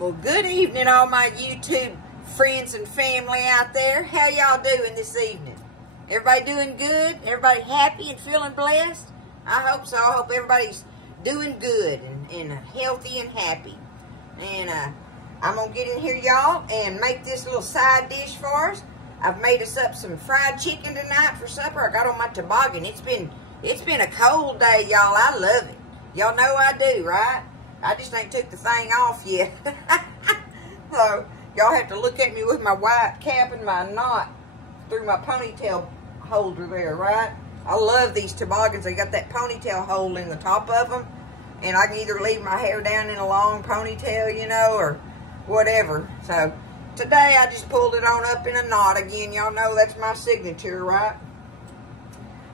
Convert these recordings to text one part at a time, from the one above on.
Well, good evening, all my YouTube friends and family out there. How y'all doing this evening? Everybody doing good? Everybody happy and feeling blessed? I hope so. I hope everybody's doing good and healthy and happy. And I'm going to get in here, y'all, and make this little side dish for us. I've made us up some fried chicken tonight for supper. I got on my toboggan. It's been a cold day, y'all. I love it. Y'all know I do, right? I just ain't took the thing off yet. So, y'all have to look at me with my white cap and my knot through my ponytail holder there, right? I love these toboggans. They got that ponytail hole in the top of them. And I can either leave my hair down in a long ponytail, you know, or whatever. So, today I just pulled it on up in a knot again. Y'all know that's my signature, right?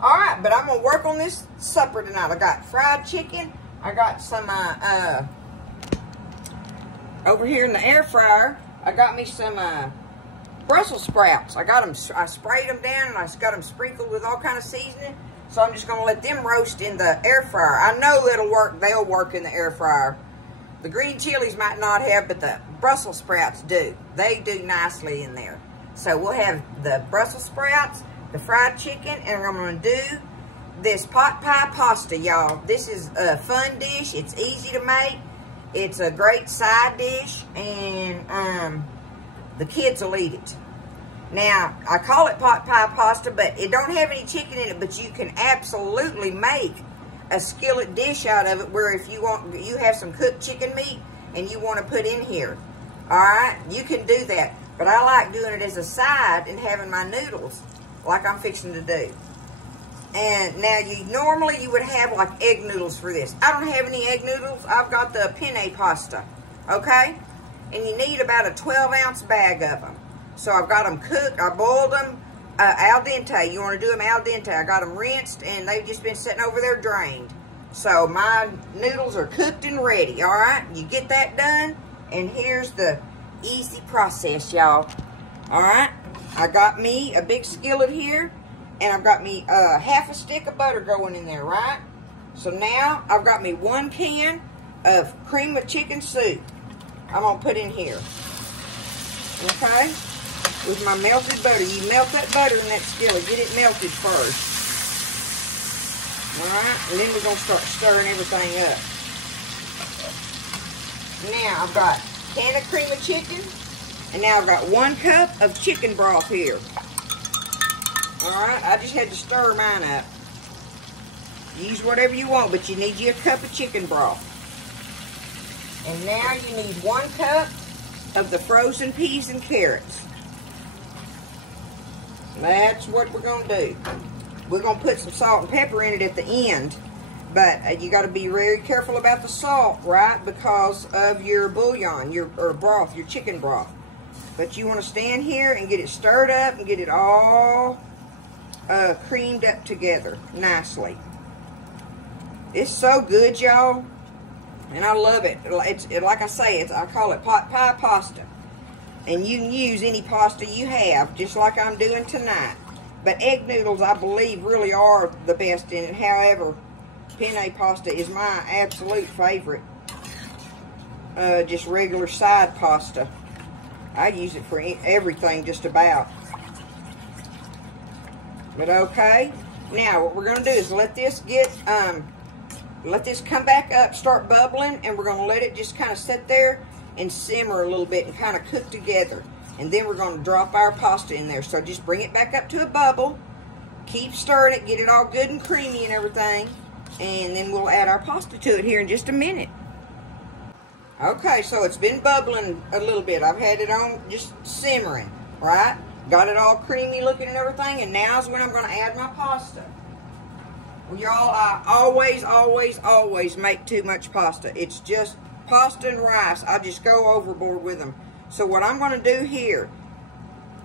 Alright, but I'm going to work on this supper tonight. I got fried chicken. I got some, over here in the air fryer, I got me some Brussels sprouts. I sprayed them down and I got them sprinkled with all kind of seasoning. So I'm just going to let them roast in the air fryer. I know it'll work. They'll work in the air fryer. The green chilies might not have, but the Brussels sprouts do. They do nicely in there. So we'll have the Brussels sprouts, the fried chicken, and I'm going to do this pot pie pasta, y'all. This is a fun dish. It's easy to make. It's a great side dish, and the kids will eat it. Now, I call it pot pie pasta, but it don't have any chicken in it, but you can absolutely make a skillet dish out of it where if you want, you have some cooked chicken meat and you want to put in here. Alright, you can do that. But I like doing it as a side and having my noodles like I'm fixing to do. And now normally you would have like egg noodles for this. I don't have any egg noodles. I've got the penne pasta. Okay? And you need about a 12-ounce bag of them. So I've got them cooked. I boiled them al dente. You want to do them al dente. I got them rinsed and they've just been sitting over there drained. So my noodles are cooked and ready. Alright? You get that done. And here's the easy process, y'all. Alright? I got me a big skillet here. And I've got me half a stick of butter going in there, right? So now I've got me 1 can of cream of chicken soup. I'm going to put in here. Okay? With my melted butter. You melt that butter in that skillet. Get it melted first. Alright? And then we're going to start stirring everything up. Now I've got a can of cream of chicken. And now I've got 1 cup of chicken broth here. Alright, I just had to stir mine up. Use whatever you want, but you need you a cup of chicken broth. And now you need 1 cup of the frozen peas and carrots. That's what we're going to do. We're going to put some salt and pepper in it at the end. But you got to be very careful about the salt, right? Because of your bouillon, or broth, your chicken broth. But you want to stand here and get it stirred up and get it all creamed up together nicely. It's so good, y'all, and I love it. It's like I say, I call it pot pie pasta, and you can use any pasta you have, just like I'm doing tonight. But egg noodles, I believe, really are the best in it. However, penne pasta is my absolute favorite. Just regular side pasta. I use it for everything, just about. But okay, now what we're going to do is let this come back up, start bubbling, and we're going to let it just kind of sit there and simmer a little bit and kind of cook together. And then we're going to drop our pasta in there. So just bring it back up to a bubble, keep stirring it, get it all good and creamy and everything, and then we'll add our pasta to it here in just a minute. Okay, so it's been bubbling a little bit. I've had it on just simmering, right? Got it all creamy looking and everything, and now's when I'm going to add my pasta. Well, y'all, I always make too much pasta. It's just pasta and rice. I just go overboard with them. So what I'm going to do here,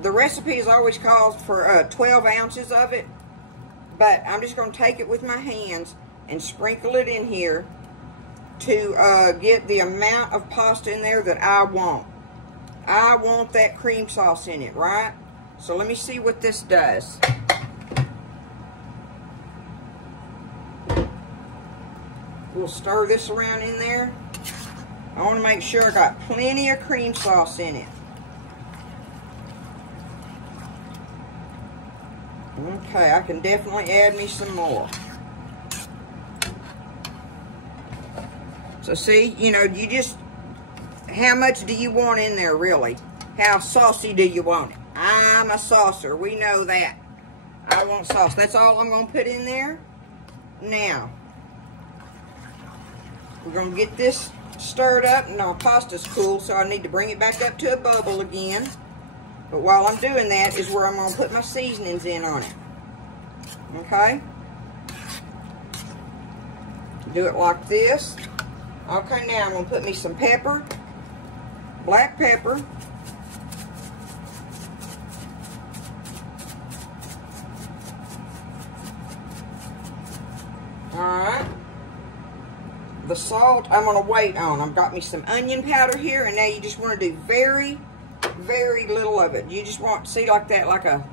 the recipe is always calls for 12 ounces of it, but I'm just going to take it with my hands and sprinkle it in here to get the amount of pasta in there that I want. I want that cream sauce in it, right? So let me see what this does. We'll stir this around in there. I want to make sure I got plenty of cream sauce in it. Okay, I can definitely add me some more. So see, you know, you just, how much do you want in there really? How saucy do you want it? I'm a saucer, we know that. I want sauce. That's all I'm going to put in there. Now, we're going to get this stirred up, and our pasta's cool, so I need to bring it back up to a bubble again. But while I'm doing that is where I'm going to put my seasonings in on it. Okay? Do it like this. Okay, now I'm going to put me some pepper, black pepper. Alright. The salt, I'm going to wait on. I've got me some onion powder here, and now you just want to do very, very little of it. You just want, see, like that, like a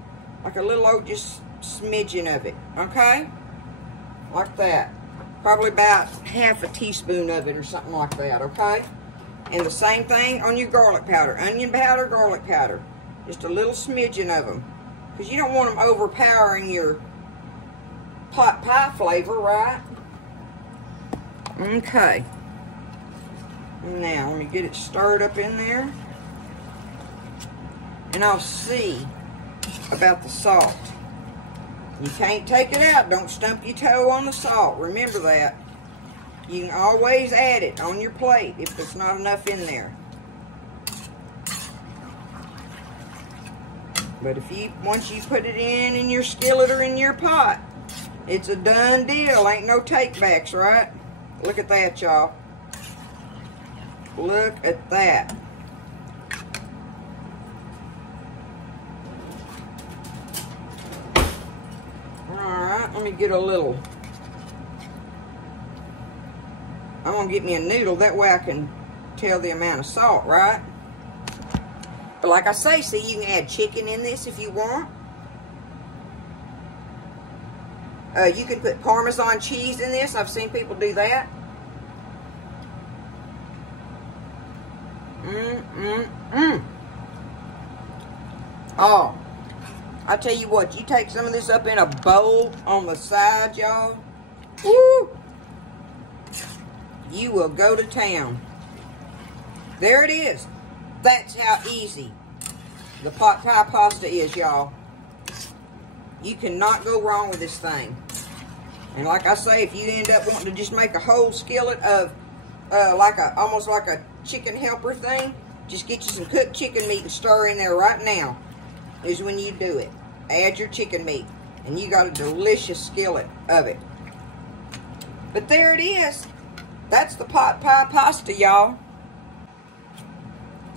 little old, just smidgen of it, okay? Like that. Probably about half a teaspoon of it or something like that, okay? And the same thing on your garlic powder. Onion powder, garlic powder. Just a little smidgen of them. Because you don't want them overpowering your pot pie flavor, right? Okay. Now, let me get it stirred up in there. And I'll see about the salt. You can't take it out. Don't stump your toe on the salt. Remember that. You can always add it on your plate if there's not enough in there. But if you, once you put it in your skillet or in your pot, it's a done deal. Ain't no takebacks, right? Look at that, y'all. Look at that. Alright, let me get a little. I'm going to get me a noodle. That way I can tell the amount of salt, right? But like I say, see, you can add chicken in this if you want. You can put Parmesan cheese in this. I've seen people do that. Oh, I tell you what, you take some of this up in a bowl on the side, y'all. Woo! You will go to town. There it is. That's how easy the pot pie pasta is, y'all. You cannot go wrong with this thing. And like I say, if you end up wanting to just make a whole skillet of almost like a chicken helper thing, just get you some cooked chicken meat and stir in there right now is when you do it. Add your chicken meat and you got a delicious skillet of it. But there it is. That's the pot pie pasta, y'all.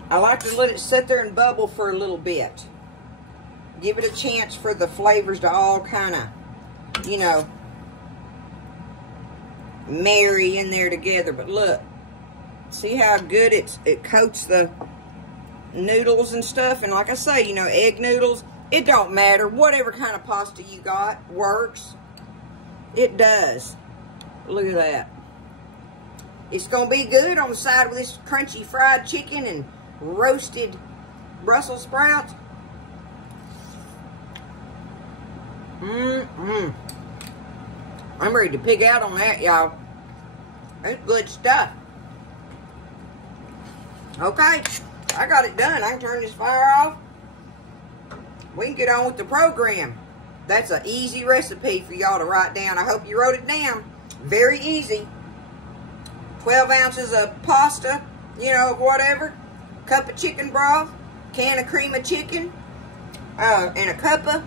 I like to let it sit there and bubble for a little bit. Give it a chance for the flavors to all kind of, you know, marry in there together. But look, see how good it coats the noodles and stuff. And like I say, you know, egg noodles, it don't matter. Whatever kind of pasta you got works. It does. Look at that. It's going to be good on the side with this crunchy fried chicken and roasted Brussels sprouts. I'm ready to pig out on that, y'all. That's good stuff. Okay, I got it done. I can turn this fire off. We can get on with the program. That's an easy recipe for y'all to write down. I hope you wrote it down. Very easy. 12 ounces of pasta, you know, whatever. Cup of chicken broth, can of cream of chicken, and a cup of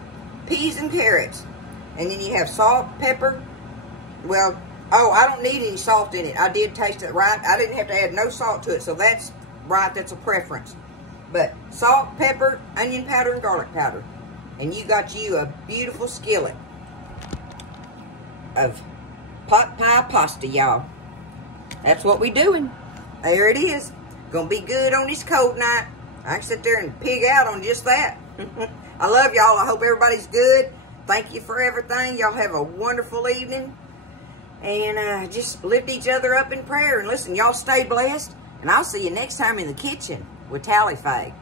peas and carrots. And then you have salt, pepper. Well, oh, I don't need any salt in it. I did taste it right. I didn't have to add no salt to it, so that's right. That's a preference. But salt, pepper, onion powder, and garlic powder. And you got you a beautiful skillet of pot pie pasta, y'all. That's what we doing. There it is. Gonna be good on this cold night. I can sit there and pig out on just that. I love y'all. I hope everybody's good. Thank you for everything. Y'all have a wonderful evening. And just lift each other up in prayer. And listen, y'all stay blessed. And I'll see you next time in the kitchen with Tally Faye.